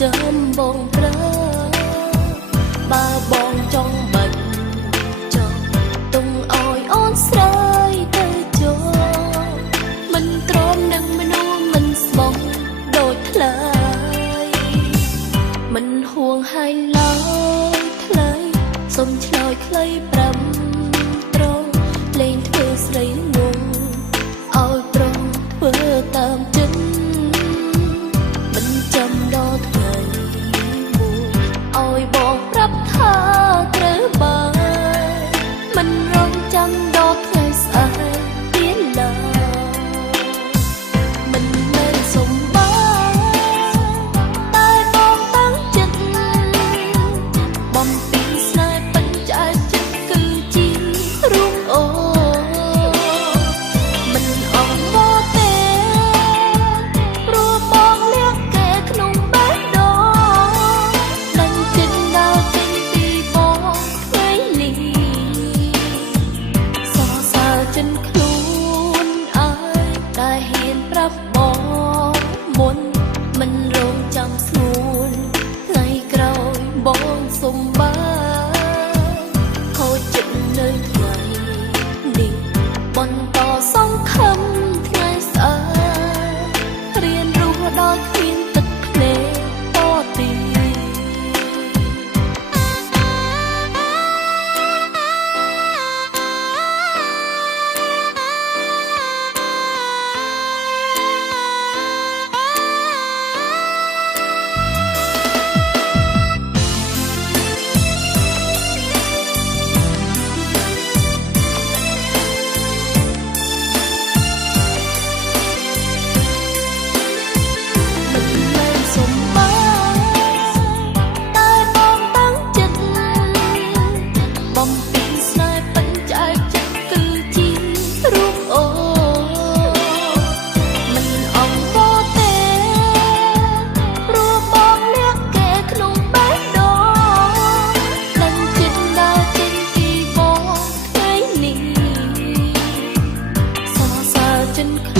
ចាំបងប្រើបើបងចង់បាច់ចង់ទុំអោយអូនស្រីទៅចូលមិនទ្រាំនឹងមនុស្សមិនស្មោះដូចថ្លៃមិនហួងហើយឡើយថ្លៃសុំឆ្លើយខ្លីប្រាំត្រង់លេងធ្វើស្រីងងឲ្យប្រុងធ្វើតាមចិត្តមិនចាំដល់ថ្ងៃមួយឲ្យបងប្រាប់ថាត្រូវបើមិនរងចាំដល់ថ្ងៃស្អែកទៀតឡើយមិនមែនសុំបើតែបងតាំងចិត្តបំពេញស្នេហ៍ពេញใจចិត្តគឺជារូបអូមិនអងមកទេព្រោះបងលៀកគេក្នុងបេះដូងដឹងចិត្តដល់ចេញពីបងថ្ងៃនេះសរសើរចិនខ្លួនអើយតែហ៊ានប្រាប់បងមុនមិនរងចាំស្ងួនថ្ងៃក្រោយបងសុំបើខូចចិត្តនៅថ្ងៃនេះបន្តសង្ឃឹមថ្ងៃស្អែករៀនរស់ដល់គ្មានទឹកភ្នែកតទីចិន